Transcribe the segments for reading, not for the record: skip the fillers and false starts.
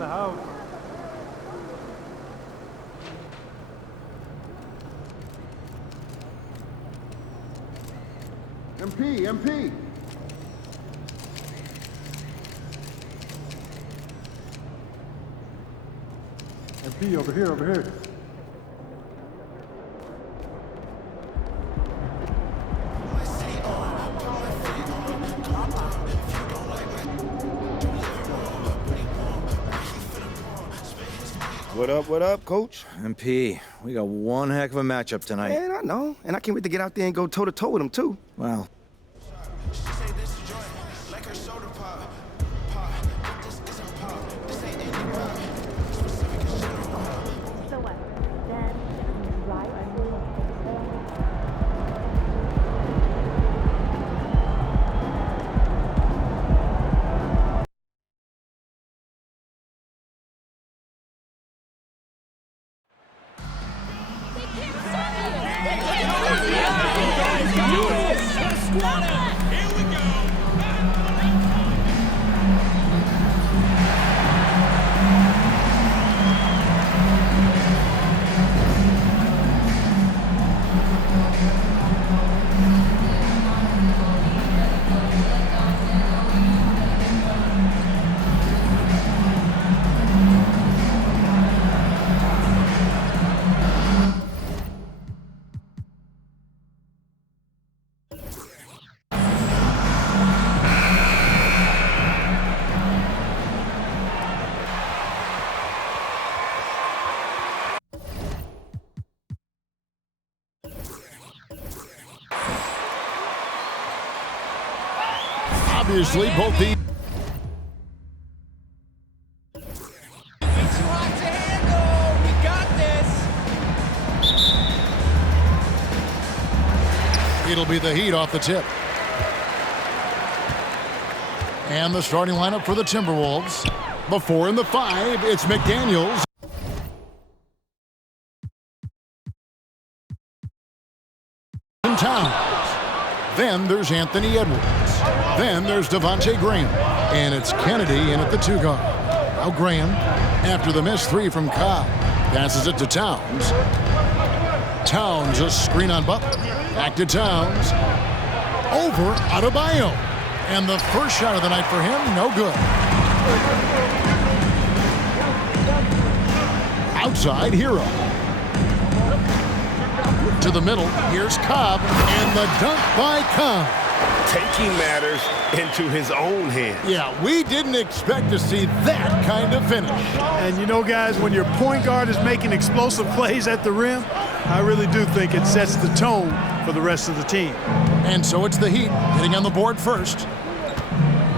the house. MP. MP, over here. What up, Coach? MP, we got one heck of a matchup tonight. Man, I know. And I can't wait to get out there and go toe-to-toe with him, too. Well, obviously, both the it'll be the Heat off the tip. And the starting lineup for the Timberwolves. The 4 and the 5, it's McDaniels. And Towns. Then there's Anthony Edwards. Then there's Devontae Graham. And it's Kennedy in at the 2 guard. Now Graham, after the missed 3 from Cobb, passes it to Towns. Towns, a screen on Butler. Back to Towns. Over Adebayo. And the first shot of the night for him, no good. Outside, Hero. To the middle, here's Cobb. And the dunk by Cobb. Taking matters into his own hands. Yeah, we didn't expect to see that kind of finish. And you know, guys, when your point guard is making explosive plays at the rim, I really do think it sets the tone for the rest of the team. And so it's the Heat getting on the board first.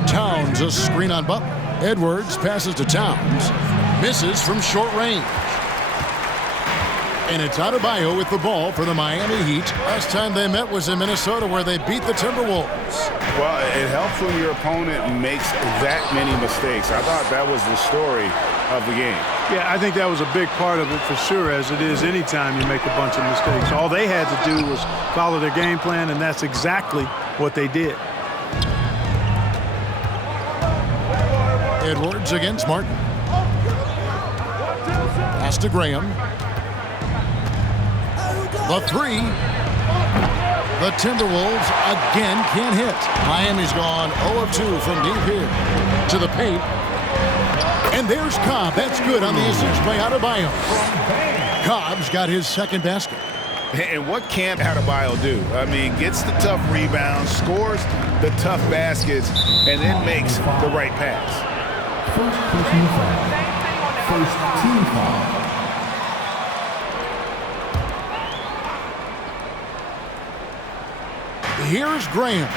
Towns, a screen on Butler. Edwards passes to Towns. Misses from short range. And it's Adebayo with the ball for the Miami Heat. Last time they met was in Minnesota, where they beat the Timberwolves. Well, it helps when your opponent makes that many mistakes. I thought that was the story of the game. Yeah, I think that was a big part of it for sure, as it is anytime you make a bunch of mistakes. All they had to do was follow their game plan, and that's exactly what they did. Edwards against Martin. Pass to Graham. The 3. The Timberwolves again can't hit. Miami's gone 0 of 2 from deep here. To the paint. And there's Cobb. That's good on the assist by Adebayo. Cobb's got his second basket. And what can't Adebayo do? I mean, gets the tough rebounds, scores the tough baskets, and then makes the right pass. First personal foul. First team foul. Here's Graham.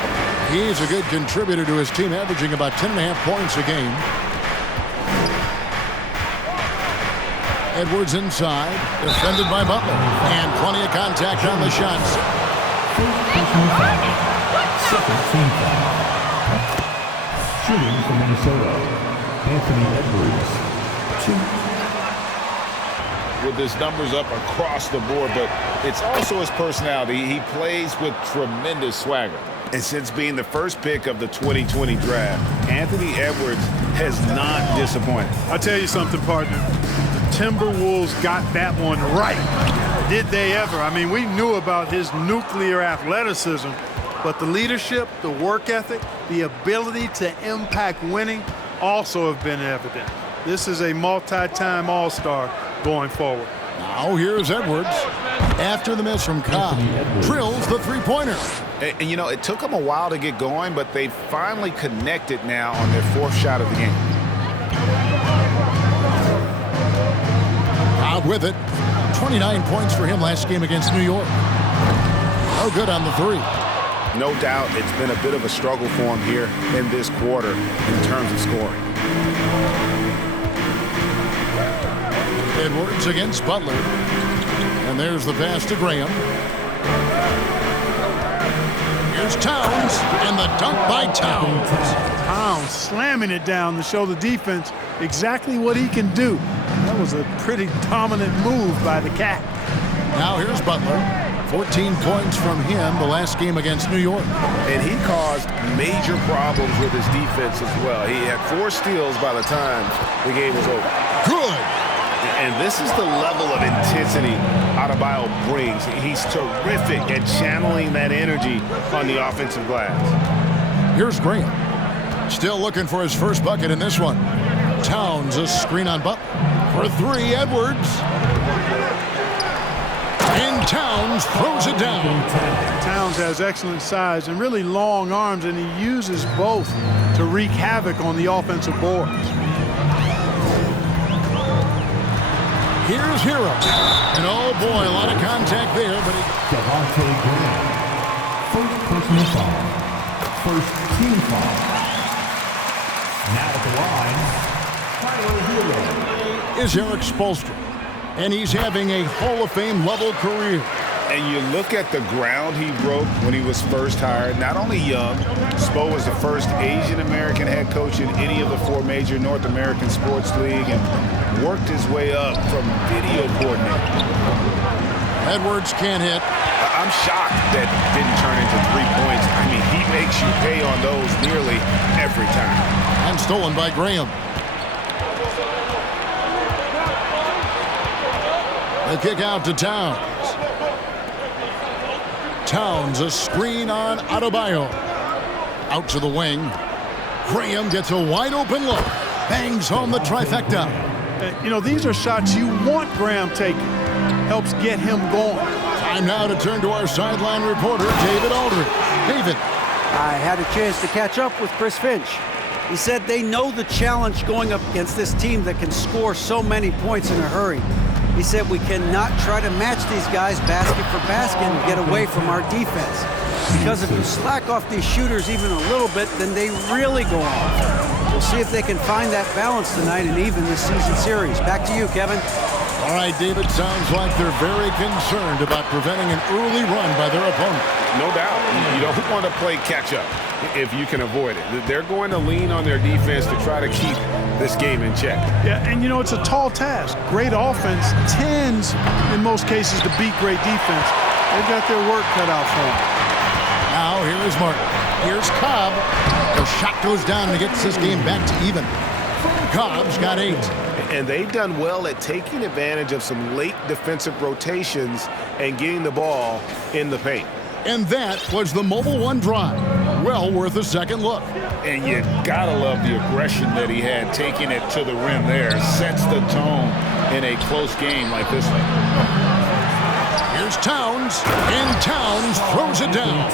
He's a good contributor to his team, averaging about 10.5 points a game. Edwards inside, defended by Butler, and plenty of contact on the shots. First personal foul. Second team foul. Shooting for Minnesota, Anthony Edwards. 2. With his numbers up across the board, but it's also his personality. He plays with tremendous swagger. And since being the first pick of the 2020 draft, Anthony Edwards has not disappointed. I'll tell you something, partner. The Timberwolves got that one right. Did they ever? I mean, we knew about his nuclear athleticism, but the leadership, the work ethic, the ability to impact winning also have been evident. This is a multi-time All-Star going forward. Now here's Edwards. After the miss from Cobb, drills the three-pointer. And, you know, it took them a while to get going, but they finally connected now on their fourth shot of the game. Cobb with it. 29 points for him last game against New York. No good on the three. No doubt it's been a bit of a struggle for him here in this quarter in terms of scoring. Edwards against Butler. And there's the pass to Graham. Here's Towns, and the dunk by Towns. Towns slamming it down to show the defense exactly what he can do. That was a pretty dominant move by the Cat. Now here's Butler. 14 points from him the last game against New York. And he caused major problems with his defense as well. He had 4 steals by the time the game was over. Good. And this is the level of intensity Adebayo brings. He's terrific at channeling that energy on the offensive glass. Here's Graham. Still looking for his first bucket in this one. Towns, a screen on Butler. For 3, Edwards. And Towns throws it down. Towns has excellent size and really long arms, and he uses both to wreak havoc on the offensive boards. Here's Hero. And oh boy, a lot of contact there, but Devontae Graham. First personal foul. First team foul. Now at the line, Tyler Hero. is Eric Spoelstra. And he's having a Hall of Fame level career. And you look at the ground he broke when he was first hired. Not only young, Spo was the first Asian-American head coach in any of the 4 major North American sports league and worked his way up from video coordinator. Edwards can't hit. I'm shocked that didn't turn into 3 points. I mean, he makes you pay on those nearly every time. And stolen by Graham. The kick out to Towns. Towns, a screen on Adebayo. Out to the wing. Graham gets a wide open look. Bangs home the trifecta. You know, these are shots you want Graham taking. Helps get him going. Time now to turn to our sideline reporter, David Aldridge. David. I had a chance to catch up with Chris Finch. He said they know the challenge going up against this team that can score so many points in a hurry. He said we cannot try to match these guys basket for basket and get away from our defense. Because if you slack off these shooters even a little bit, then they really go off. We'll see if they can find that balance tonight and even this season series. Back to you, Kevin. All right, David, sounds like they're very concerned about preventing an early run by their opponent. No doubt. You don't want to play catch-up if you can avoid it. They're going to lean on their defense to try to keep this game in check. Yeah, and you know, it's a tall task. Great offense tends, in most cases, to beat great defense. They've got their work cut out for them. Now, here is Martin. Here's Cobb. The shot goes down and gets this game back to even. Cobb's got 8. And they've done well at taking advantage of some late defensive rotations and getting the ball in the paint. And that was the Mobile One drive. Well worth a second look. And you gotta love the aggression that he had, taking it to the rim there. Sets the tone in a close game like this one. Here's Towns, and Towns throws it down.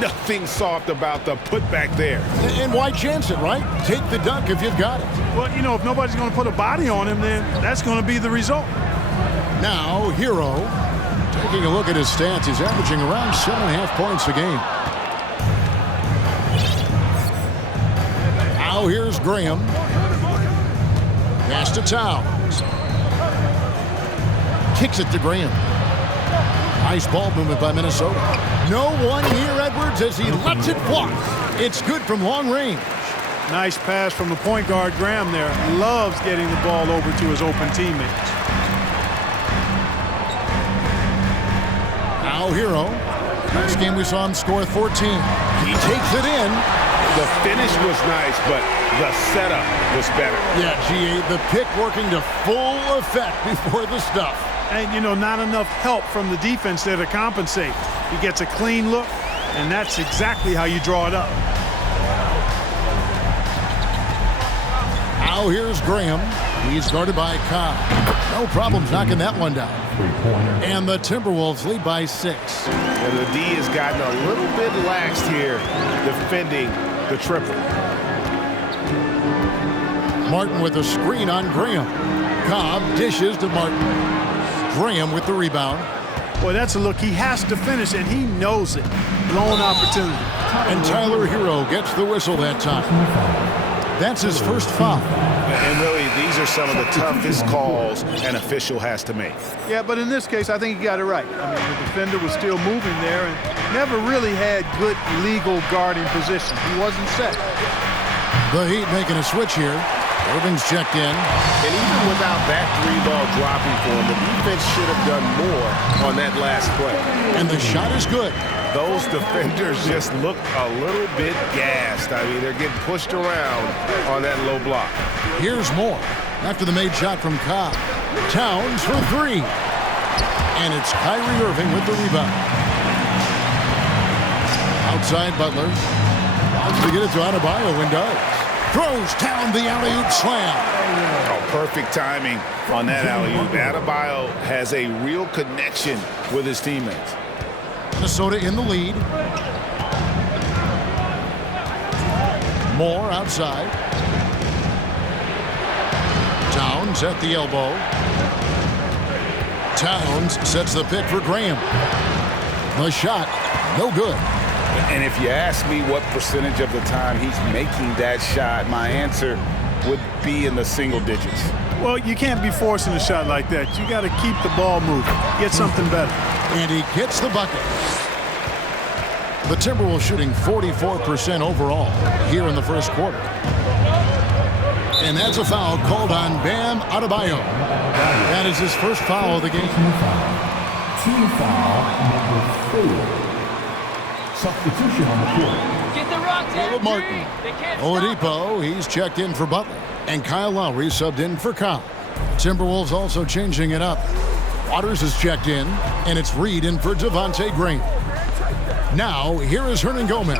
Nothing soft about the putback there. And why chance it, right? Take the dunk if you've got it. Well, you know, if nobody's going to put a body on him, then that's going to be the result. Now, Hero, taking a look at his stats, he's averaging around 7.5 points a game. Now here's Graham. Pass to Towns. Kicks it to Graham. Nice ball movement by Minnesota. No one near Edwards as he lets it fly. It's good from long range. Nice pass from the point guard, Graham there. Loves getting the ball over to his open teammates. Now Hero. Last game we saw him score 14. He takes it in. The finish was nice, but the setup was better. Yeah, G.A., the pick working to full effect before the stuff. And, you know, not enough help from the defense there to compensate. He gets a clean look, and that's exactly how you draw it up. Now here's Graham. He's guarded by Cobb. No problems knocking that one down. And the Timberwolves lead by 6. And the D has gotten a little bit laxed here defending the triple. Martin with a screen on Graham. Cobb dishes to Martin. Graham with the rebound. Boy, that's a look he has to finish, and he knows it. Blown opportunity. And Tyler Hero gets the whistle that time. That's his first foul. And really, these are some of the toughest calls an official has to make. Yeah, but in this case, I think he got it right. I mean, the defender was still moving there and never really had good legal guarding position. He wasn't set. The Heat making a switch here. Irving's checked in. And even without that 3-ball dropping for him, the defense should have done more on that last play. And the shot is good. Those defenders just look a little bit gassed. I mean, they're getting pushed around on that low block. Here's more. After the made shot from Cobb. Towns for 3. And it's Kyrie Irving with the rebound. Outside Butler. Wants to get it to Adebayo and does. Throws down the alley-oop slam. Oh, perfect timing on that alley-oop. Adebayo has a real connection with his teammates. Minnesota in the lead. Moore outside. Towns at the elbow. Towns sets the pick for Graham. The shot, no good. And if you ask me what percentage of the time he's making that shot, my answer would be in the single digits. Well, you can't be forcing a shot like that. You got to keep the ball moving. Get something better. And he gets the bucket. The Timberwolves shooting 44% overall here in the first quarter. And that's a foul called on Bam Adebayo. That is his first foul of the game. Team foul number 4. Substitution on the court. Get the rocks in, Martin. Oladipo, he's checked in for Butler. And Kyle Lowry subbed in for Cobb. Timberwolves also changing it up. Waters is checked in, and it's Reed in for Devontae Graham. Now, here is Hernan Gomez.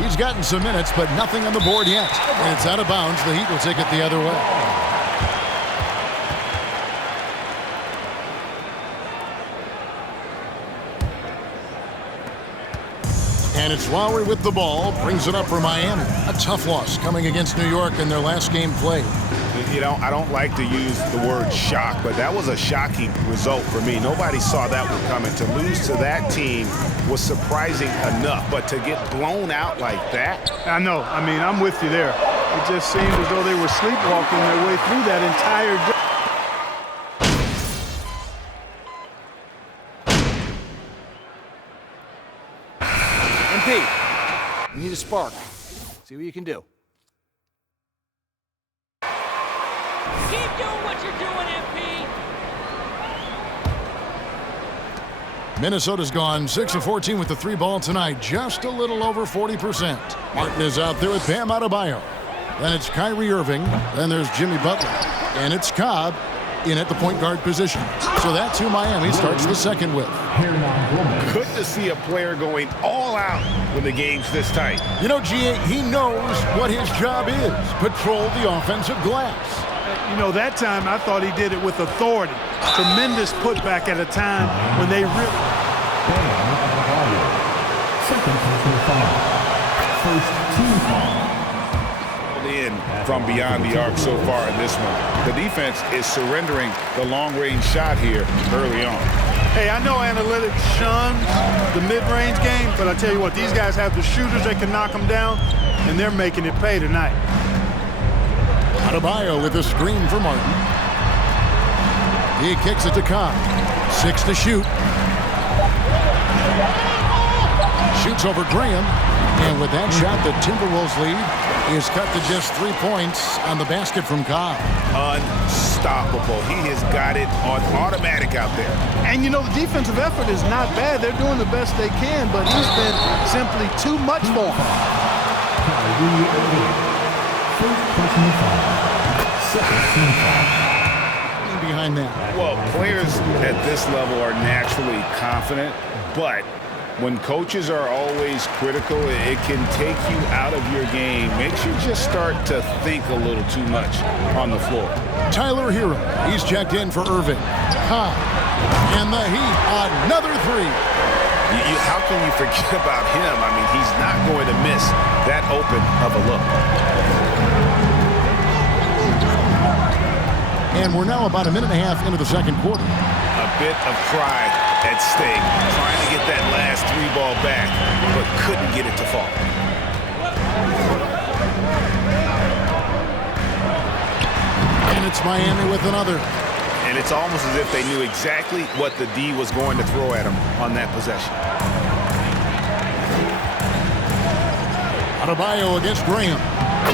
He's gotten some minutes, but nothing on the board yet. And it's out of bounds. The Heat will take it the other way. And it's Lowry with the ball, brings it up for Miami. A tough loss coming against New York in their last game played. You know, I don't like to use the word shock, but that was a shocking result for me. Nobody saw that one coming. To lose to that team was surprising enough, but to get blown out like that? I know. I mean, I'm with you there. It just seemed as though they were sleepwalking their way through that entire game. You need a spark. See what you can do. Keep doing what you're doing, MP. Minnesota's gone 6 of 14 with the 3-ball tonight, just a little over 40%. Martin is out there with Bam Adebayo. Then it's Kyrie Irving. Then there's Jimmy Butler. And it's Cobb in at the point guard position. So that's who Miami starts the second with. Good to see a player going all out when the game's this tight. You know, G.A., he knows what his job is. Patrol the offensive glass. You know, that time I thought he did it with authority. Tremendous putback at a time when they really... Second personal foul. First team foul. In from beyond the arc so far in this one. The defense is surrendering the long-range shot here early on. Hey, I know analytics shuns the mid-range game, but I tell you what, these guys have the shooters that can knock them down, and they're making it pay tonight. Adebayo with a screen for Martin. He kicks it to Cobb. 6 to shoot. Shoots over Graham. And with that shot, the Timberwolves lead is cut to just 3 points on the basket from Cobb. Unstoppable. He has got it on automatic out there. And, you know, the defensive effort is not bad. They're doing the best they can, but he's been simply too much for him. Kyrie Irving. First personal foul. Second team foul. Behind that. Well, players at this level are naturally confident, but when coaches are always critical, it can take you out of your game. Makes you just start to think a little too much on the floor. Tyler Hero, he's checked in for Irving. And the Heat, another three. How can you forget about him? I mean, he's not going to miss that open of a look. And we're now about a minute and a half into the second quarter. A bit of pride at stake, trying to get that last three ball back, but couldn't get it to fall. And it's Miami with another. And it's almost as if they knew exactly what the D was going to throw at him on that possession. Adebayo against Graham.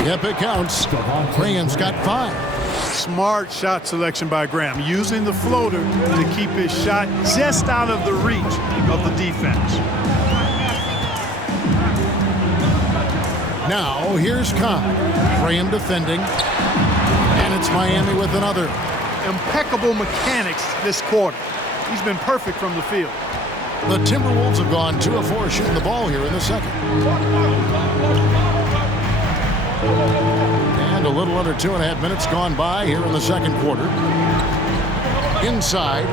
Yep, it counts. Graham's got 5. Smart shot selection by Graham, using the floater to keep his shot just out of the reach of the defense. Now, here's Cobb. Graham defending. And it's Miami with another. Impeccable mechanics this quarter. He's been perfect from the field. The Timberwolves have gone 2 of 4 shooting the ball here in the second. And a little under 2.5 minutes gone by here in the second quarter. Inside.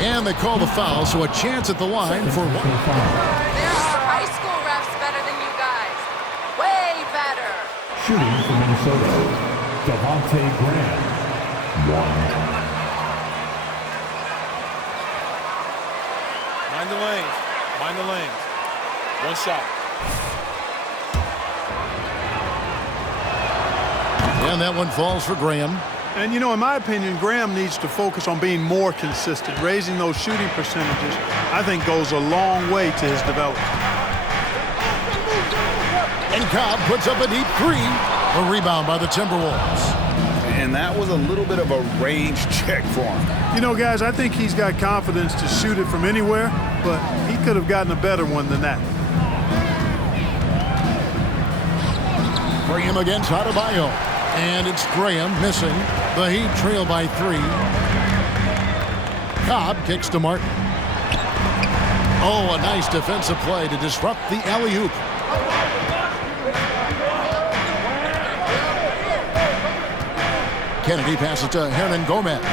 And they call the foul, so a chance at the line for 1. There are high school refs better than you guys. Way better. Shooting for Minnesota, Devontae Graham. 1. Mind the lanes. Mind the lanes. One shot. And that one falls for Graham. And, you know, in my opinion, Graham needs to focus on being more consistent. Raising those shooting percentages, I think, goes a long way to his development. And Cobb puts up a deep 3. A rebound by the Timberwolves. And that was a little bit of a range check for him. You know, guys, I think he's got confidence to shoot it from anywhere, but he could have gotten a better one than that. Graham against Adebayo. And it's Graham missing. The Heat trail by 3. Cobb kicks to Martin. Oh, a nice defensive play to disrupt the alley-oop. Kennedy passes to Hernan Gomez.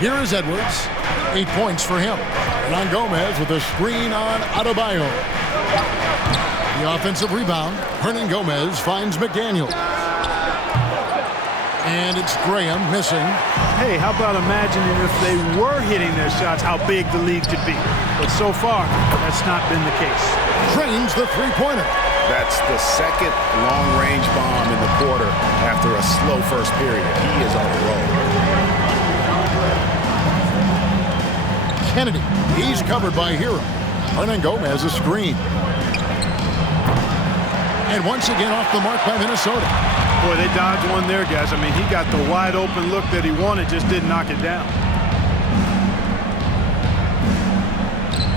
Here is Edwards. 8 points for him. Hernan Gomez with a screen on Adebayo. The offensive rebound. Hernan Gomez finds McDaniel. And it's Graham missing. Hey, how about imagining if they were hitting their shots, how big the lead could be. But so far, that's not been the case. Drains the three-pointer. That's the second long-range bomb in the quarter after a slow first period. He is on the roll. Kennedy, he's covered by Hero. Hernan Gomez a screen. And once again off the mark by Minnesota. Boy, they dodged one there, guys. I mean, he got the wide open look that he wanted, just didn't knock it down.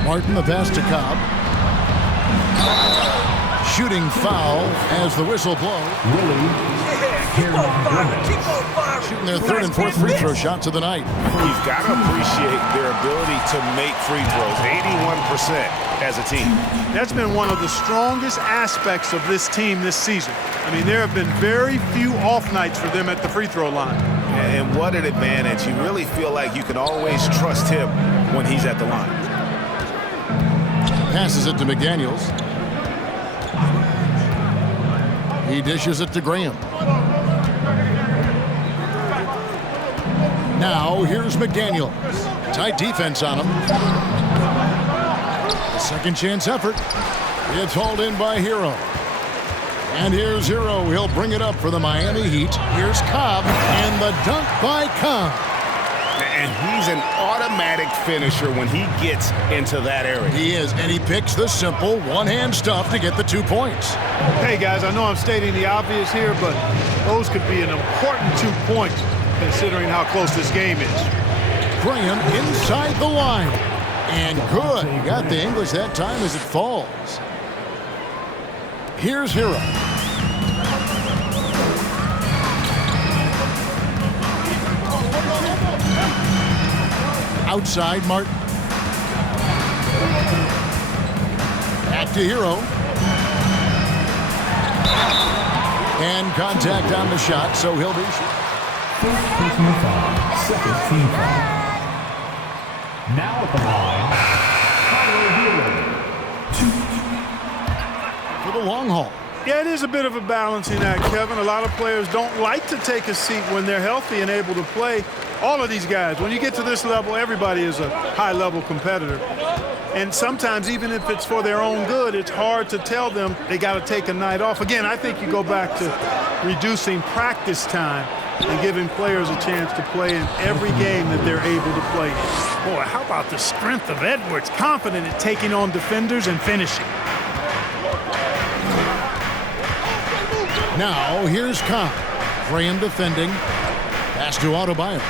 Martin the pass to Cobb. Shooting foul as the whistle blows. Keep on firing. Keep on firing. Shooting their 3rd and 4th free throw shots of the night. You've got to appreciate their ability to make free throws. 81% as a team. That's been one of the strongest aspects of this team this season. I mean, there have been very few off nights for them at the free throw line. And what an advantage. You really feel like you can always trust him when he's at the line. Passes it to McDaniels. He dishes it to Graham. Now here's McDaniels. Tight defense on him. A second chance effort. It's hauled in by Hero. And here's Hero. He'll bring it up for the Miami Heat. Here's Cobb. And the dunk by Cobb. And he's an automatic finisher when he gets into that area. He is, and he picks the simple one-hand stuff to get the 2 points. Hey, guys, I know I'm stating the obvious here, but those could be an important 2 points considering how close this game is. Graham inside the line. And good. He got the English that time as it falls. Here's Hero. Outside, Martin. Back to Hero. And contact on the shot, so he'll be... First personal foul, second team foul. Now at the line, Tyler Hero. For the long haul. Yeah, it is a bit of a balancing act, Kevin. A lot of players don't like to take a seat when they're healthy and able to play. All of these guys, when you get to this level, everybody is a high-level competitor. And sometimes, even if it's for their own good, it's hard to tell them they got to take a night off. Again, I think you go back to reducing practice time and giving players a chance to play in every game that they're able to play in. Boy, how about the strength of Edwards, confident in taking on defenders and finishing. Now, here's Kahn. Graham defending. Pass to Adebayo.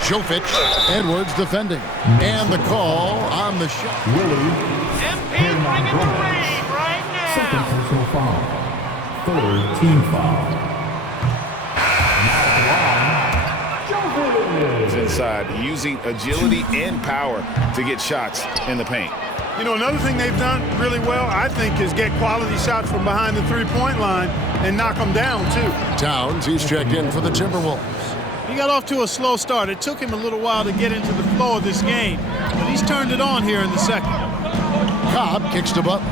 Jovic. Edwards defending. And the call on the shot. MP bringing the rain right now. Second personal foul. Third team foul. Now He's inside, using agility and power to get shots in the paint. You know, another thing they've done really well, I think, is get quality shots from behind the three-point line and knock them down, too. Towns, he's checked in for the Timberwolves. He got off to a slow start. It took him a little while to get into the flow of this game, but he's turned it on here in the second. Cobb kicks to Butler.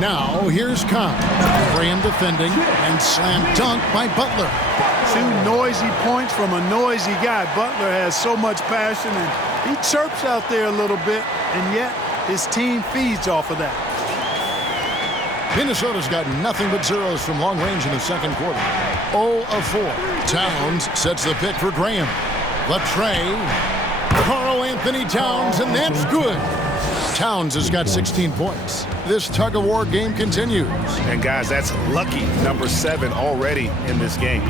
Now, here's Cobb. Graham defending, and slam dunk by Butler. 2 noisy points from a noisy guy. Butler has so much passion, and he chirps out there a little bit, and yet his team feeds off of that. Minnesota's got nothing but zeros from long range in the second quarter. 0 of 4. Towns sets the pick for Graham. Latrey. Karl Anthony Towns, and that's good. Towns has got 16 points. This tug-of-war game continues. And guys, that's lucky number 7 already in this game.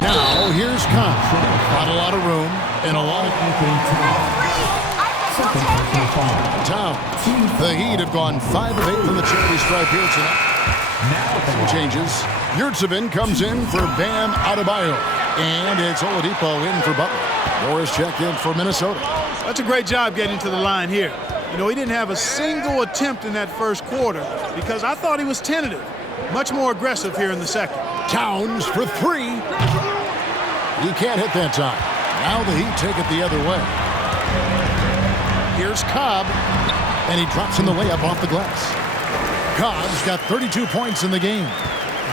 Now, here's Kahn. Not a lot of room and a lot of... Second personal foul. Towns. The Heat have gone 5 of 8 from the charity stripe here tonight. Now changes. Yurtsevin comes in for Bam Adebayo. And it's Oladipo in for Butler. Morris checked in for Minnesota. That's a great job getting to the line here. You know, he didn't have a single attempt in that first quarter because I thought he was tentative. Much more aggressive here in the second. Towns for 3. He can't hit that time. Now the Heat take it the other way. Here's Cobb, and he drops in the layup off the glass. Cobb's got 32 points in the game.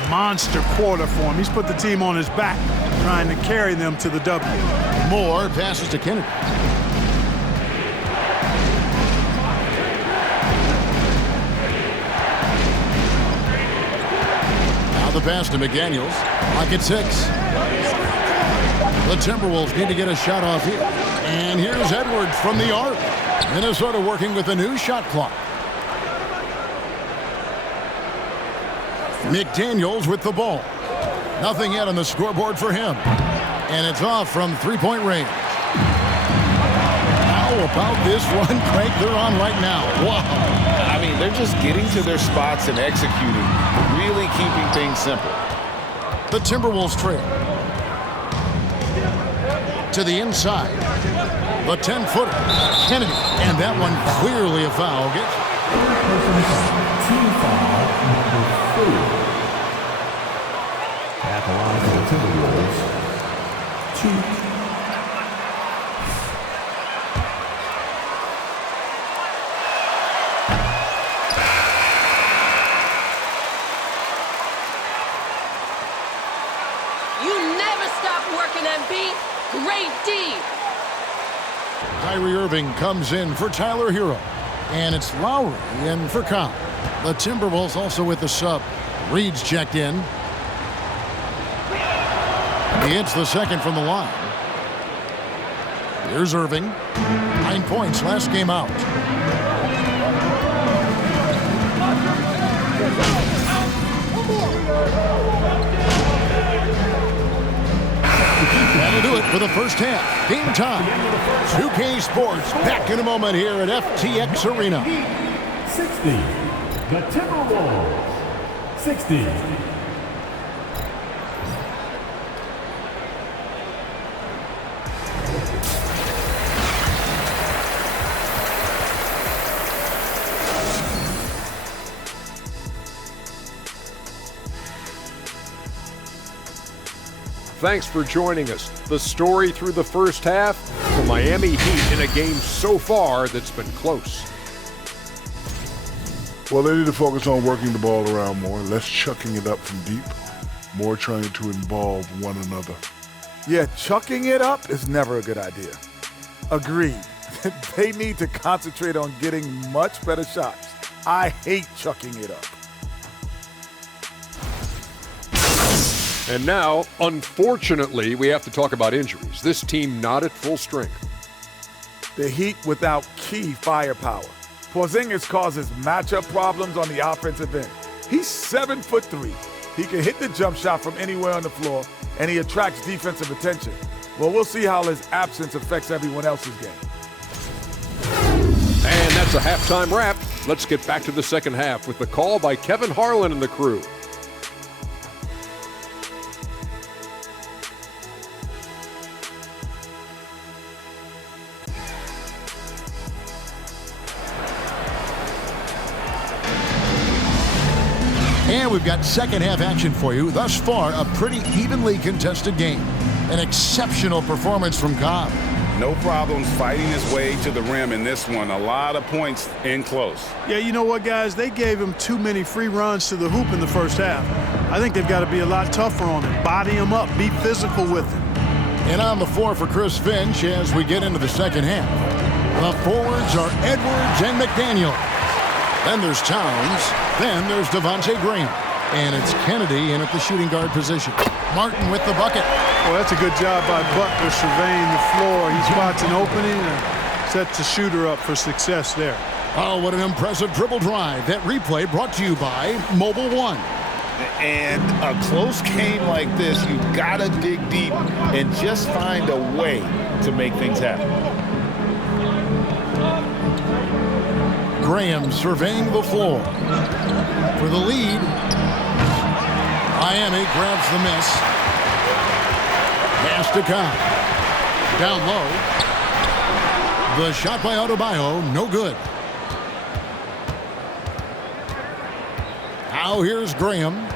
Monster quarter for him. He's put the team on his back, trying to carry them to the W. Moore passes to Kennedy. Now the pass to McDaniels. Clock at 6. The Timberwolves need to get a shot off here. And here's Edwards from the arc. Minnesota working with a new shot clock. McDaniels with the ball. Nothing yet on the scoreboard for him. And it's off from three-point range. How about this run crank they're on right now? Wow. I mean, they're just getting to their spots and executing, really keeping things simple. The Timberwolves trail. To the inside. The 10-footer. Kennedy. And that one clearly a foul. Team foul number 4. At the line for the Timberwolves. 2. You never stop working, MB. Great D. Kyrie Irving comes in for Tyler Hero. And it's Lowry in for Cobb. The Timberwolves also with the sub. Reed's checked in. He hits the second from the line. Here's Irving. 9 points last game out. That'll do it for the first half. Game time. 2K Sports back in a moment here at FTX Arena. 60. The Timberwolves. 60. Thanks for joining us. The story through the first half, the Miami Heat in a game so far that's been close. Well, they need to focus on working the ball around more, less chucking it up from deep, more trying to involve one another. Yeah, chucking it up is never a good idea. Agreed. They need to concentrate on getting much better shots. I hate chucking it up. And now, unfortunately, we have to talk about injuries. This team not at full strength. The Heat without key firepower. Porzingis causes matchup problems on the offensive end. He's 7'3". He can hit the jump shot from anywhere on the floor, and he attracts defensive attention. Well, we'll see how his absence affects everyone else's game. And that's a halftime wrap. Let's get back to the second half with the call by Kevin Harlan and the crew. And we've got second half action for you. Thus far, a pretty evenly contested game. An exceptional performance from Cobb. No problems fighting his way to the rim in this one. A lot of points in close. Yeah, you know what, guys? They gave him too many free runs to the hoop in the first half. I think they've got to be a lot tougher on him. Body him up. Be physical with him. And on the floor for Chris Finch as we get into the second half. The forwards are Edwards and McDaniel. Then there's Towns. Then there's Devontae Graham. And it's Kennedy in at the shooting guard position. Martin with the bucket. Well, that's a good job by Butler surveying the floor. He spots an opening and sets the shooter up for success there. Oh, what an impressive dribble drive. That replay brought to you by Mobile One. And a close game like this, you've got to dig deep and just find a way to make things happen. Graham surveying the floor. For the lead, Miami grabs the miss. Pass to Cobb. Down low. The shot by Adebayo, no good. Now here's Graham.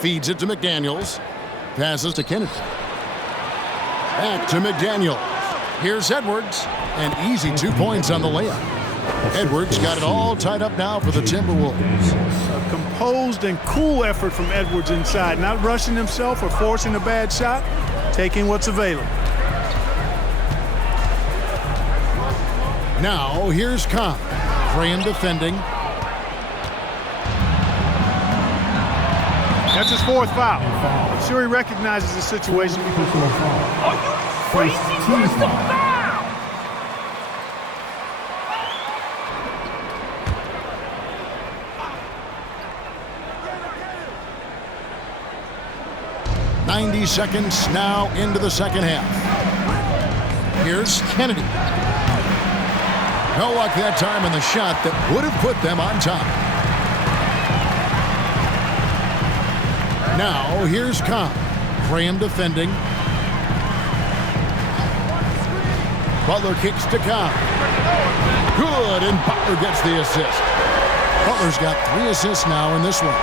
Feeds it to McDaniels. Passes to Kennedy. Back to McDaniels. Here's Edwards. And easy 2 points on the layup. Edwards got it all tied up now for the Timberwolves. A composed and cool effort from Edwards inside. Not rushing himself or forcing a bad shot. Taking what's available. Now here's Cobb. Graham defending. That's his fourth foul. I'm sure he recognizes the situation. Are you crazy? Where's the foul? .90 seconds now into the second half. Here's Kennedy. No luck that time in the shot that would have put them on top. Now here's Cobb. Graham defending. Butler kicks to Cobb. Good, and Butler gets the assist. Butler's got 3 assists now in this one.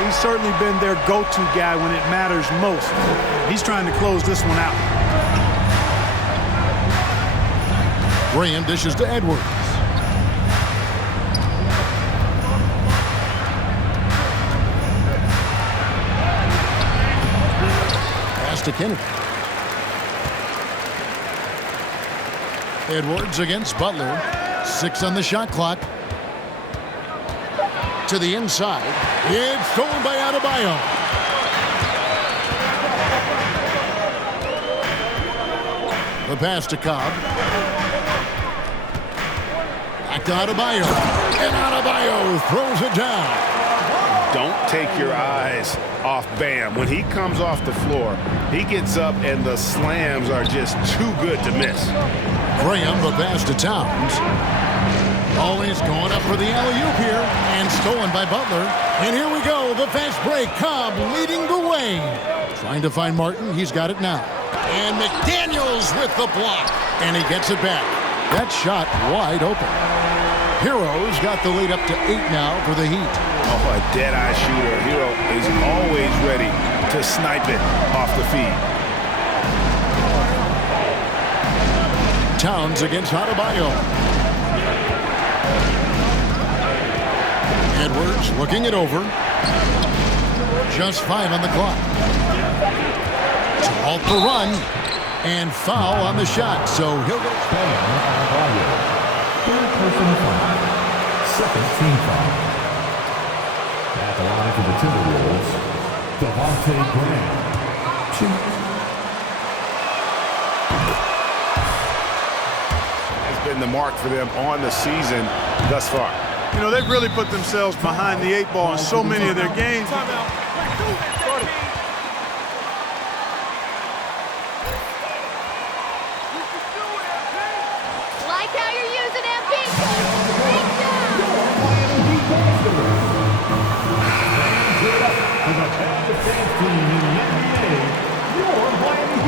He's certainly been their go-to guy when it matters most. He's trying to close this one out. Graham dishes to Edwards. Pass to Kennedy. Edwards against Butler. 6 on the shot clock. To the inside. It's stolen by Adebayo. The pass to Cobb. Back to Adebayo. And Adebayo throws it down. Don't take your eyes off Bam. When he comes off the floor, he gets up and the slams are just too good to miss. Graham, the pass to Towns. Always going up for the alley-oop here, and stolen by Butler. And here we go, the fast break. Cobb leading the way. Trying to find Martin, he's got it now. And McDaniels with the block, and he gets it back. That shot wide open. Hero's got the lead up to 8 now for the Heat. Oh, a dead-eye shooter. Hero is always ready to snipe it off the feed. Towns against Adebayo. Edwards looking it over. Just 5 on the clock. To halt the run. And foul on the shot. So he'll go. Third personal foul. Second team foul. At the line for the Timberwolves, Devontae Graham. 2. Has been the mark for them on the season thus far. You know, they've really put themselves behind the 8 ball in so many of their games. Like how you're using MP.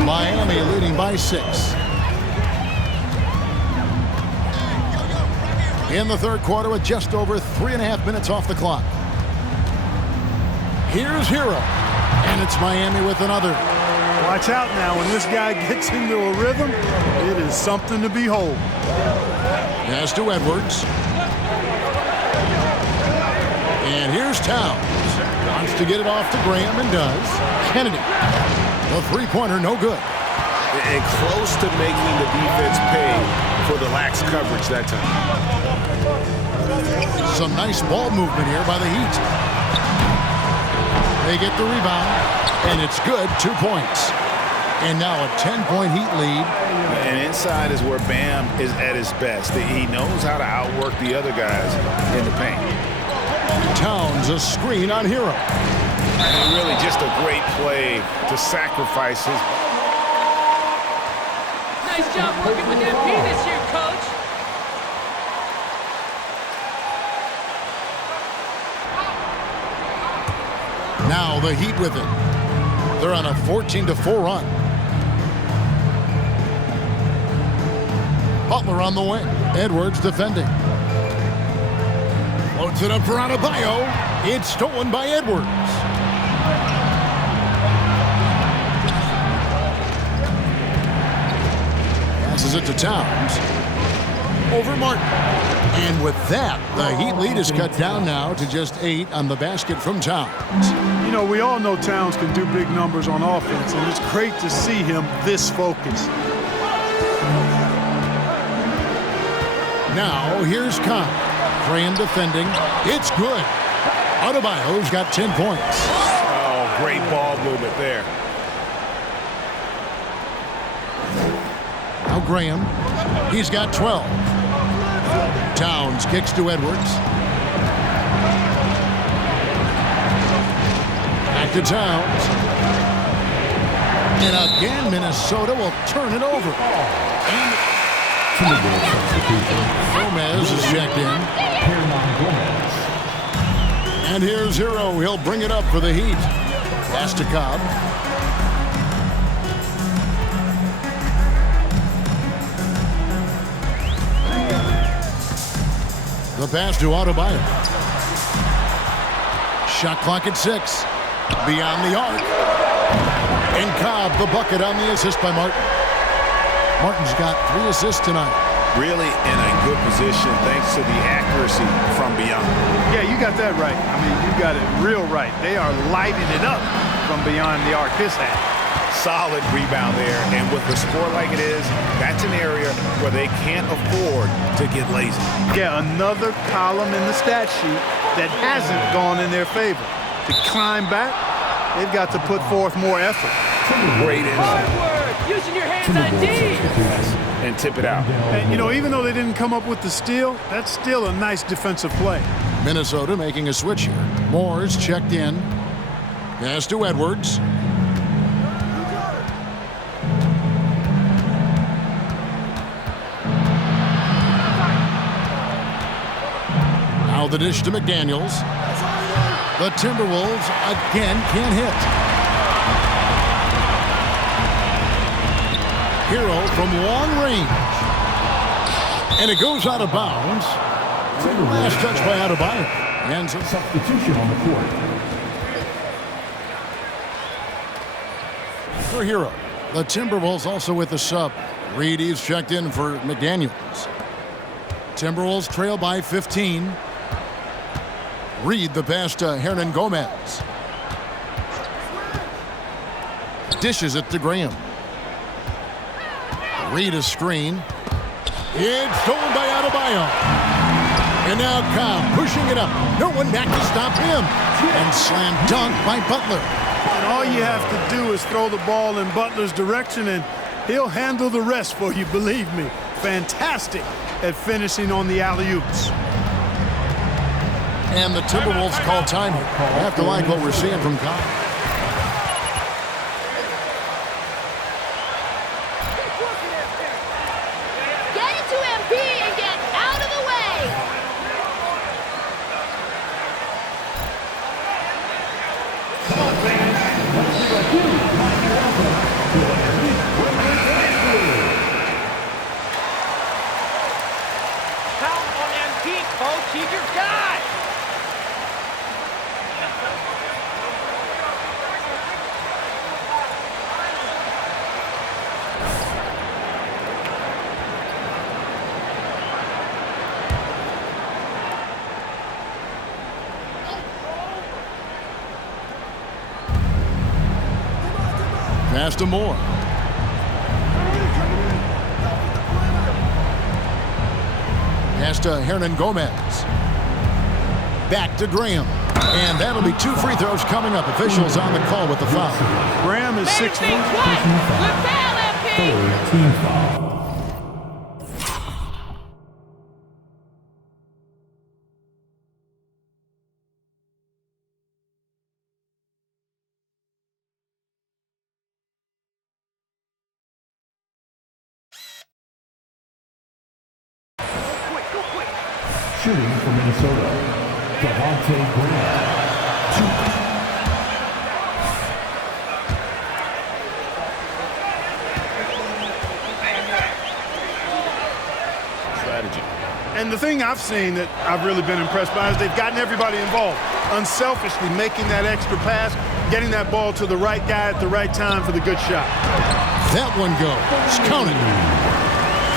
Miami leading by 6. In the third quarter with just over 3.5 minutes off the clock. Here's Hero. And it's Miami with another. Watch out now. When this guy gets into a rhythm, it is something to behold. Pass to Edwards. And here's Towns. Wants to get it off to Graham and does. Kennedy. The three-pointer, no good. And close to making the defense pay for the lax coverage that time. Some nice ball movement here by the Heat. They get the rebound, and it's good. 2 points. And now a 10-point Heat lead. And inside is where Bam is at his best. He knows how to outwork the other guys in the paint. Towns a screen on Hero. And really just a great play to sacrifice his. Nice job working with MP this year, Coach. Now the Heat with it. They're on a 14-4 run. Butler on the wing. Edwards defending. Loads it up for Adebayo. It's stolen by Edwards. Passes it to Towns. Over Martin. And with that, the Heat lead is cut down now to just 8 on the basket from Towns. You know, we all know Towns can do big numbers on offense, and it's great to see him this focused. Now, here's Cobb. Graham defending. It's good. Adebayo's got 10 points. Oh, great ball movement there. Now Graham. He's got 12. Towns kicks to Edwards. Back to Towns. And again, Minnesota will turn it over. Gomez is checked in. And here's Hero. He'll bring it up for the Heat. Pass to Cobb. The pass to Adebayo. Shot clock at 6. Beyond the arc. And Cobb, the bucket on the assist by Martin. Martin's got 3 assists tonight. Really in a good position thanks to the accuracy from beyond. Yeah, you got that right. I mean, you got it real right. They are lighting it up from beyond the arc this half. Solid rebound there. And with the score like it is, that's an area where they can't afford to get lazy. Yeah, another column in the stat sheet that hasn't gone in their favor. To climb back, they've got to put forth more effort. Great insight. Using your hands on D. And tip it out. And, you know, even though they didn't come up with the steal, that's still a nice defensive play. Minnesota making a switch here. Moore's checked in. Pass to Edwards. Now the dish to McDaniels. The Timberwolves again can't hit. Hero from long range. And it goes out of bounds. Last touch by Adebayo. And some substitution on the court. For Hero. The Timberwolves also with the sub. Reedy's checked in for McDaniels. Timberwolves trail by 15. Reed the pass to Hernan Gomez. Dishes it to Graham. Reed a screen. It's stolen by Adebayo. And now Cobb pushing it up. No one back to stop him. And slam dunk by Butler. And all you have to do is throw the ball in Butler's direction, and he'll handle the rest for you, believe me. Fantastic at finishing on the alley-oops. And the Timberwolves call time here. Have to like what we're seeing from Cobb. Get it to MP and get out of the way. Count on MP, coach. He's your guy. Pass to Moore. Pass to Hernan Gomez. Back to Graham. And that'll be 2 free throws coming up. Officials on the call with the foul. Graham is 6 feet. Good foul, MP. Team foul. Shooting for Minnesota, Devontae Graham. Strategy. And the thing I've seen that I've really been impressed by is they've gotten everybody involved. Unselfishly making that extra pass, getting that ball to the right guy at the right time for the good shot. That one goes. Counted.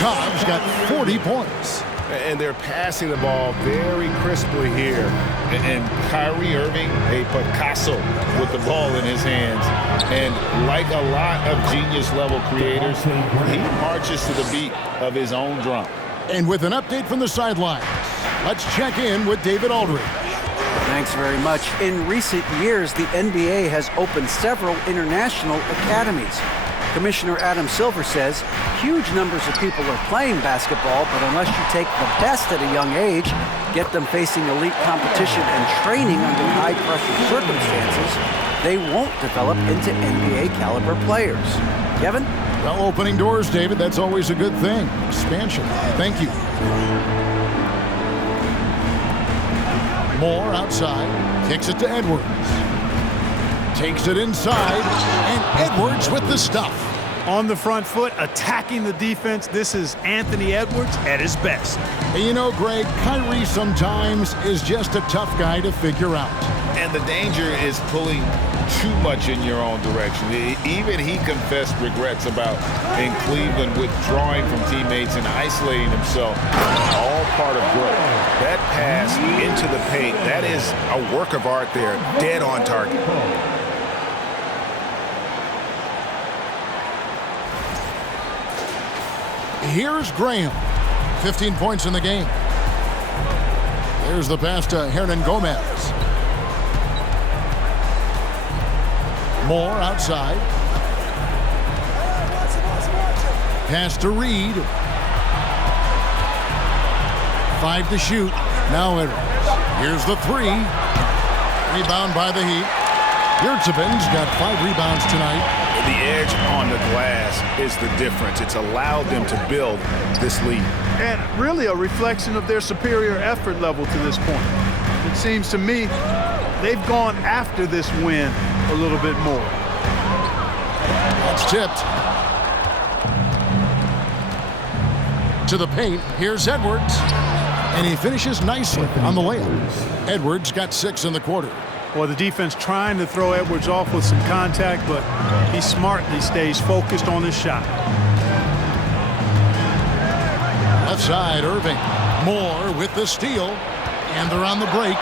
Cobb's got 40 points. And they're passing the ball very crisply here. And Kyrie Irving, a Picasso with the ball in his hands. And like a lot of genius-level creators, he marches to the beat of his own drum. And with an update from the sidelines, let's check in with David Aldridge. Thanks very much. In recent years, the NBA has opened several international academies. Commissioner Adam Silver says huge numbers of people are playing basketball, but unless you take the best at a young age, get them facing elite competition and training under high-pressure circumstances, they won't develop into NBA-caliber players. Kevin? Well, opening doors, David, that's always a good thing. Expansion. Thank you. Moore outside. Kicks it to Edwards. Takes it inside. And Edwards with the stuff. On the front foot, attacking the defense. This is Anthony Edwards at his best. And you know, Greg, Kyrie sometimes is just a tough guy to figure out. And the danger is pulling too much in your own direction. Even he confessed regrets about in Cleveland withdrawing from teammates and isolating himself. All part of growth. That pass into the paint, that is a work of art there. Dead on target. Here's Graham. 15 points in the game. There's the pass to Hernan Gomez. Moore outside. Pass to Reed. 5 to shoot. Now Edwards. Here's the 3. Rebound by the Heat. Yurtseven's got 5 rebounds tonight. The edge on the glass is the difference. It's allowed them to build this lead. And really a reflection of their superior effort level to this point. It seems to me they've gone after this win a little bit more. That's tipped. To the paint, here's Edwards. And he finishes nicely on the layup. Edwards got 6 in the quarter. Well, the defense trying to throw Edwards off with some contact, but he smartly stays focused on his shot. Left side, Irving. Moore with the steal, and they're on the break.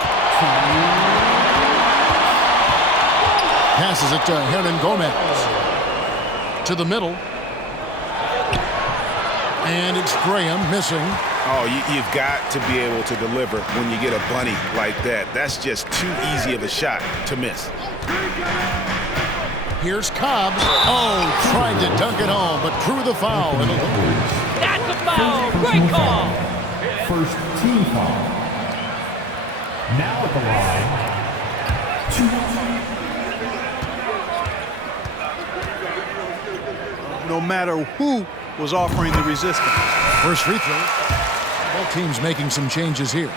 Passes it to Hernan Gomez. To the middle. And it's Graham missing. Oh, you've got to be able to deliver when you get a bunny like that. That's just too easy of a shot to miss. Here's Cobb. Oh, tried to dunk it home, but drew the foul. That's a foul. Great call. First team foul. Now at the line. No matter who was offering the resistance. First free throw. Both teams making some changes here.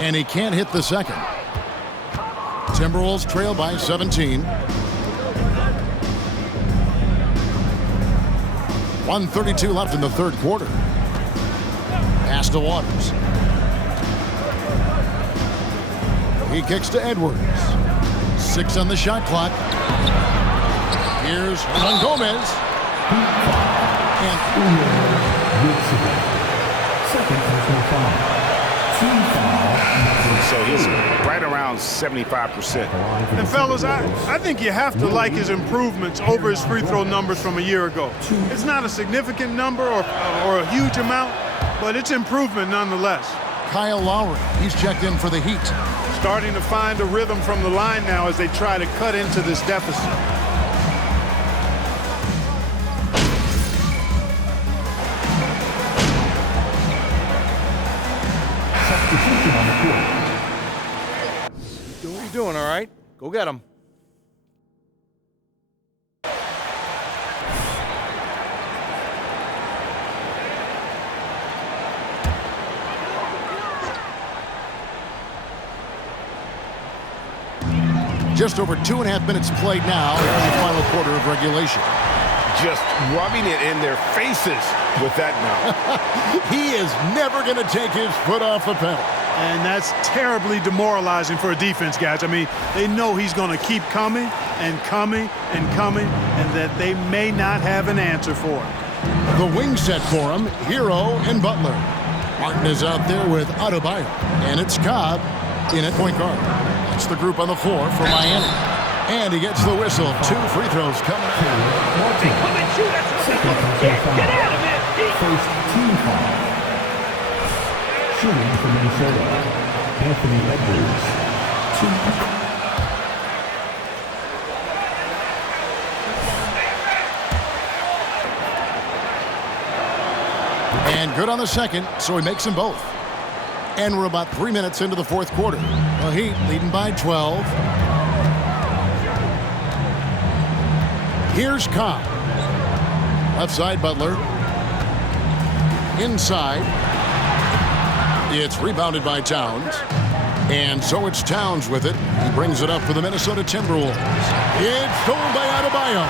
And he can't hit the second. Timberwolves trail by 17. 1:32 left in the third quarter. Pass to Waters. He kicks to Edwards. 6 on the shot clock. Here's Hernan Gomez. And second personal foul. Team foul. So he's right around 75%. And fellas, I think you have to like his improvements over his free throw numbers from a year ago. It's not a significant number or a huge amount, but it's improvement nonetheless. Kyle Lowry, he's checked in for the Heat. Starting to find a rhythm from the line now as they try to cut into this deficit. What are you doing, all right? Go get him. Just over 2.5 minutes played now in the final quarter of regulation. Just rubbing it in their faces with that now. He is never going to take his foot off the pedal. And that's terribly demoralizing for a defense, guys. I mean, they know he's going to keep coming and coming and coming, and that they may not have an answer for it. The wing set for him, Hero and Butler. Martin is out there with Adebayo, and it's Cobb in at point guard. That's the group on the floor for Miami. And he gets the whistle. 2 free throws coming. Hey, come and shoot us. Get out of it. First team foul. Shooting for Minnesota, Anthony Edwards. 2. And good on the second, so he makes them both. And we're about 3 minutes into the fourth quarter. The Heat leading by 12. Here's Cobb. Left side, Butler. Inside. It's rebounded by Towns. And so it's Towns with it. He brings it up for the Minnesota Timberwolves. It's stolen by Adebayo.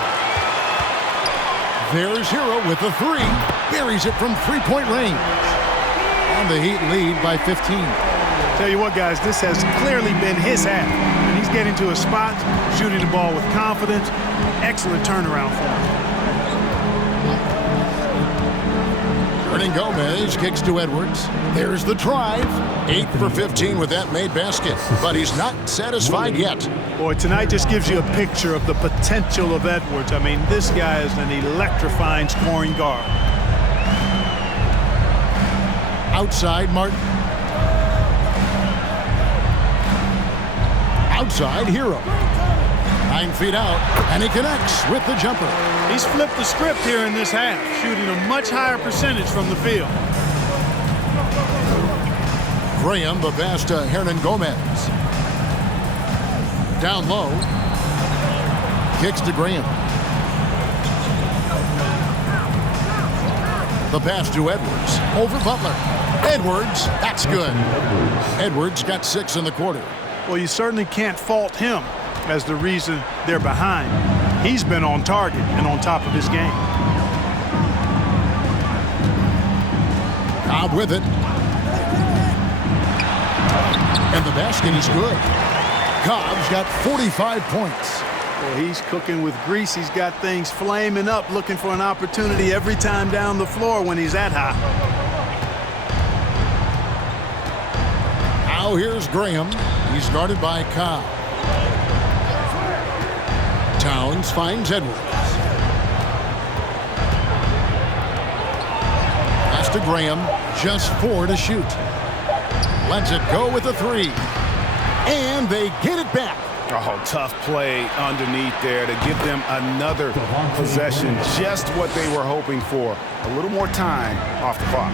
There's Hero with the 3. Buries it from three-point range. And the Heat lead by 15. Tell you what, guys, this has clearly been his half. And he's getting to his spot, shooting the ball with confidence. Excellent turnaround for him. Hernan Gomez kicks to Edwards. There's the drive. 8 for 15 with that made basket. But he's not satisfied yet. Boy, tonight just gives you a picture of the potential of Edwards. I mean, this guy is an electrifying scoring guard. Outside Martin. Outside Hero. 9 feet out, and he connects with the jumper. He's flipped the script here in this half, shooting a much higher percentage from the field. Graham, the pass to Hernan Gomez. Down low. Kicks to Graham. The pass to Edwards. Over Butler. Edwards, that's good. Edwards got 6 in the quarter. Well, you certainly can't fault him as the reason they're behind. He's been on target and on top of his game. Cobb with it. And the basket is good. Cobb's got 45 points. Well, he's cooking with grease. He's got things flaming up, looking for an opportunity every time down the floor when he's that high. Now here's Graham. He's guarded by Cobb. Towns finds Edwards. Pass to Graham. Just 4 to shoot. Lets it go with a 3. And they get it back. Oh, tough play underneath there to give them another possession. Just what they were hoping for. A little more time off the clock.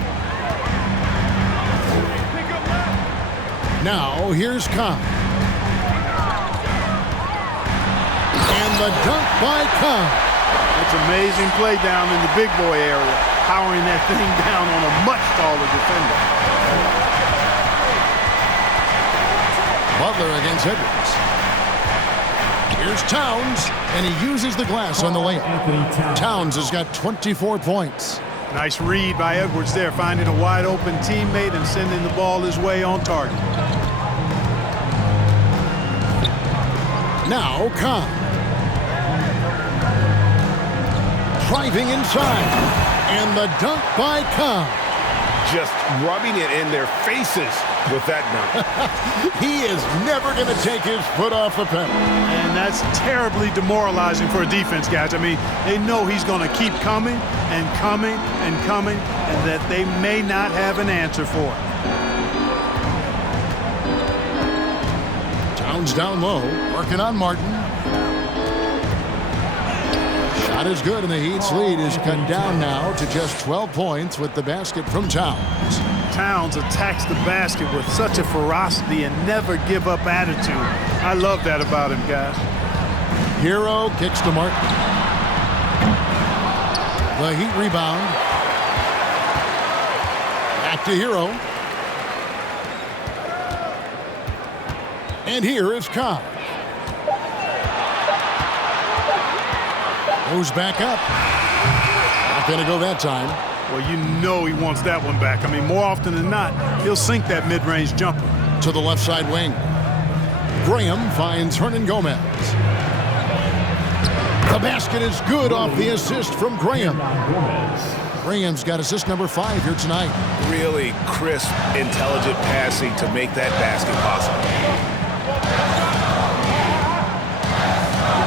Now here's Cobb. And the dunk by Cobb. It's amazing play down in the big boy area, powering that thing down on a much taller defender. Butler against Edwards. Here's Towns, and he uses the glass on the layup. Towns has got 24 points. Nice read by Edwards there, finding a wide open teammate and sending the ball his way on target. Now Cobb. Driving inside. And the dunk by Cobb. Just rubbing it in their faces with that dunk. He is never going to take his foot off the pedal. And that's terribly demoralizing for a defense, guys. I mean, they know he's going to keep coming and coming and coming, and that they may not have an answer for it. Towns down low, working on Martin. Shot is good, and the Heat's lead is cut down now to just 12 points with the basket from Towns. Towns attacks the basket with such a ferocity and never give up attitude. I love that about him, guys. Hero kicks to Martin. The Heat rebound. Back to Hero. And here is Cobb. Goes back up. Not going to go that time. Well, you know he wants that one back. I mean, more often than not, he'll sink that mid-range jumper. To the left side wing. Graham finds Hernan Gomez. The basket is good off the assist from Graham. Graham's got assist number 5 here tonight. Really crisp, intelligent passing to make that basket possible.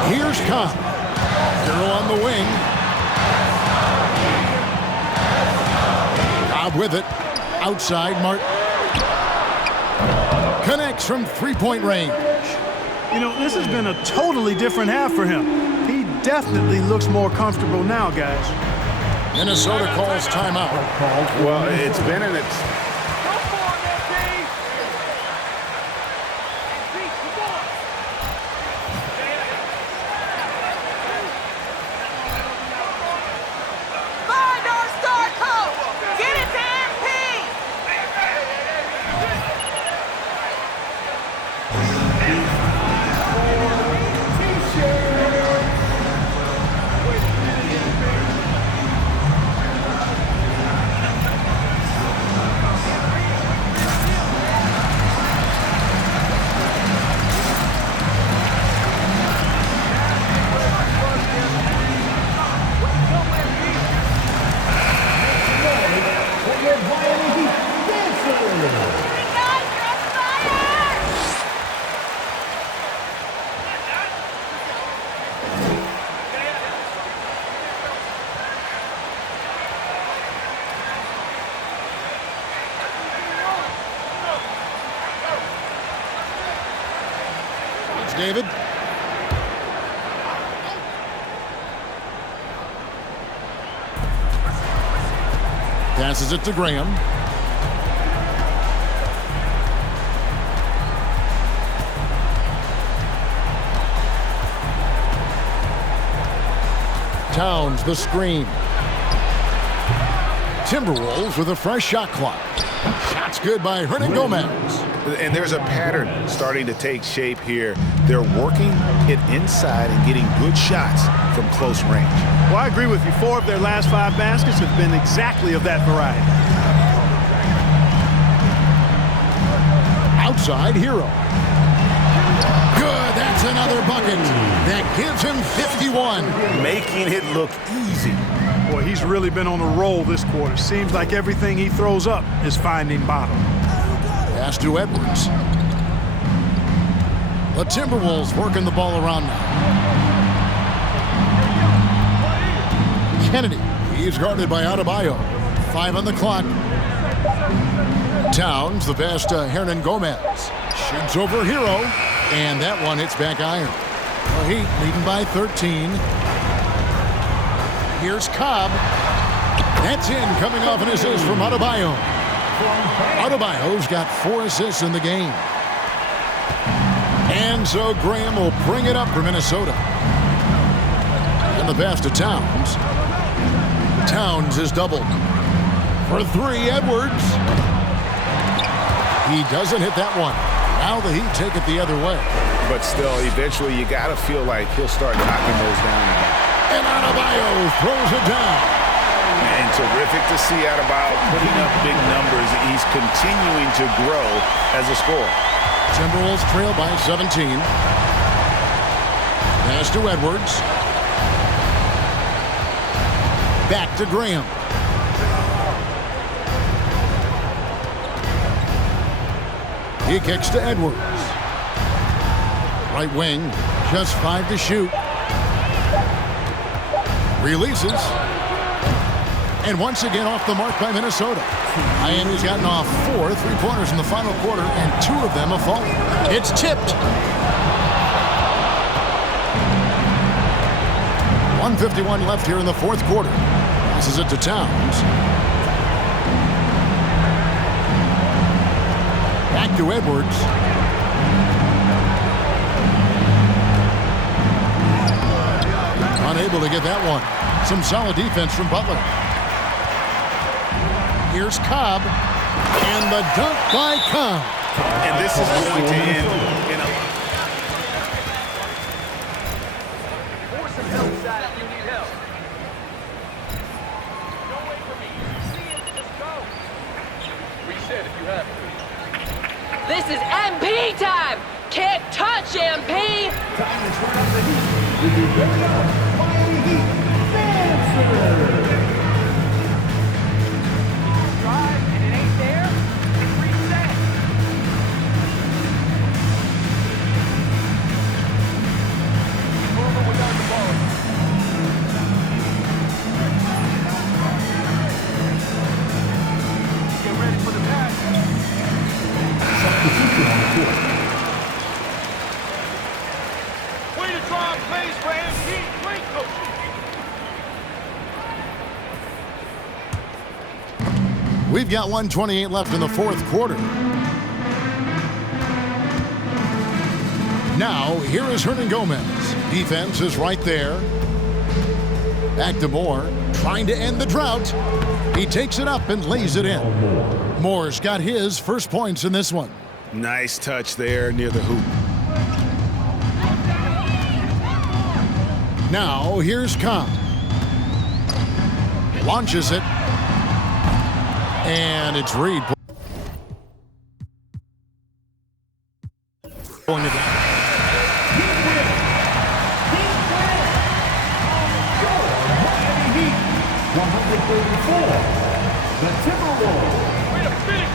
Here's Cobb. Hero on the wing. Cobb with it. Outside Martin. Connects from 3-point range. You know, this has been a totally different half for him. He definitely looks more comfortable now, guys. Minnesota calls timeout. Well, it's been in its... David. Passes it to Graham. Towns the screen. Timberwolves with a fresh shot clock. Shot's good by Hernangomez. And there's a pattern starting to take shape here. They're working it inside and getting good shots from close range. Well, I agree with you. 4 of their last 5 baskets have been exactly of that variety. Outside Hero. Good, that's another bucket. That gives him 51. Making it look easy. Boy, he's really been on a roll this quarter. Seems like everything he throws up is finding bottom. Pass to Edwards. The Timberwolves working the ball around now. Kennedy, he's guarded by Adebayo. 5 on the clock. Towns, the pass to Hernangomez. Shoots over Hero, and that one hits back iron. The Heat leading by 13. Here's Cobb. That's in, coming off an assist from Adebayo. Adebayo's got 4 assists in the game. And so Graham will bring it up for Minnesota. And the pass to Towns. Towns is doubled. For 3, Edwards. He doesn't hit that one. Now the Heat take it the other way. But still, eventually you got to feel like he'll start knocking those down again. And Adebayo throws it down. And terrific to see Adebayo putting up big numbers. He's continuing to grow as a scorer. Timberwolves trail by 17. Pass to Edwards. Back to Graham. He kicks to Edwards. Right wing, just 5 to shoot. Releases. And once again off the mark by Minnesota. Miami's gotten off 4 3-pointers in the final quarter, and 2 of them have fallen. It's tipped. 1:51 left here in the 4th quarter. Passes it to Towns. Back to Edwards. Unable to get that one. Some solid defense from Butler. Here's Cobb. And the dunk by Cobb. And this is going to end in a... Force some help, side, if you need help. Don't wait for me. See it, just go. Reset if you have to. This is MP time! Can't touch MP! Time to turn up the heat with your very own Miami Heat Dancer. Drive and it ain't there. Reset. Move without the ball. Get ready for the pass. Substitution on the court. Way to drive plays for MP. Great coaching. We've got 1:28 left in the 4th quarter. Now, here is Hernangomez. Defense is right there. Back to Moore, trying to end the drought. He takes it up and lays it in. Moore's got his first points in this one. Nice touch there near the hoop. Now, here's Cobb. Launches it. And it's Reed. Pulling it down. Miami Heat 134. The Timberwolves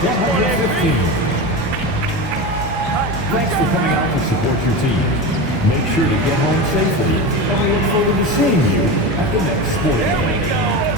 115. Thanks for coming out to support your team. Make sure to get home safely, and we look forward to seeing you at the next sporting event.